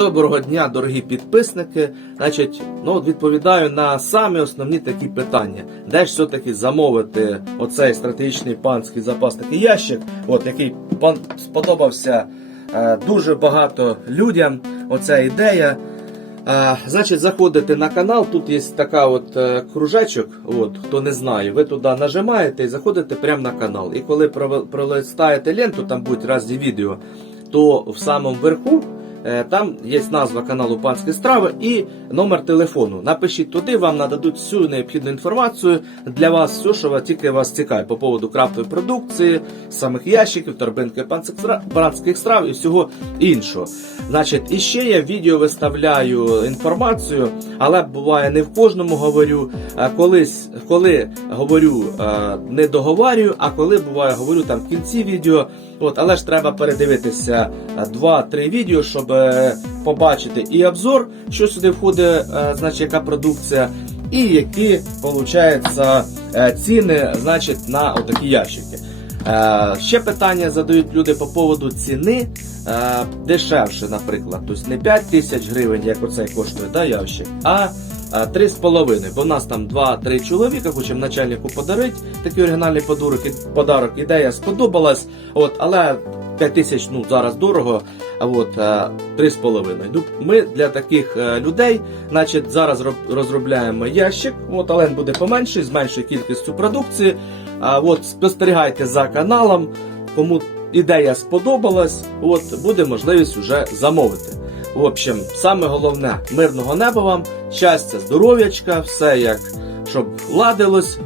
Доброго дня, дорогі підписники. Значить, ну відповідаю на самі основні такі питання. Де ж все-таки замовити оцей стратегічний панський запас такий ящик, от який пан сподобався е, дуже багато людям. Оця ідея. Е, значить, заходите на канал, тут є така от е, кружечок, от, хто не знає, ви туди нажимаєте і заходите прямо на канал. І коли пролистаєте ленту, там будуть різні відео, то в самому верху там є назва каналу Панські страви і номер телефону. Напишіть туди, вам нададуть всю необхідну інформацію для вас, все, що вас- тільки вас цікавить по поводу крафтової продукції, самих ящиків, торбинки панських страв і всього іншого. Значить, і ще я відео виставляю інформацію, але буває не в кожному говорю. Колись, коли говорю, е, не договарюю, а коли буває говорю там в кінці відео. От, але ж треба передивитися 2-3 відео, щоб е, побачити і обзор, що сюди входить, е, значить, яка продукція, і які виходить, ціни значить, на отакі ящики. Е, ще питання задають люди по поводу ціни е, дешевше, наприклад. Тобто не 5 тисяч гривень, як оцей коштує да, ящик, а е, 3,5. Бо в нас там 2-3 чоловіка, хочемо начальнику подарити такий оригінальний подарок. подарок. Ідея сподобалась, от, але 5 тисяч ну, зараз дорого, а от е, 3,5. Ну, Ми для таких е, людей значить, зараз розробляємо ящик, от, але він буде поменший, з меншою кількістю продукції. А, от, спостерігайте за каналом, кому ідея сподобалась, от, буде можливість вже замовити. В общем, саме головне мирного неба вам, щастя, здоров'ячка, все як щоб ладилось.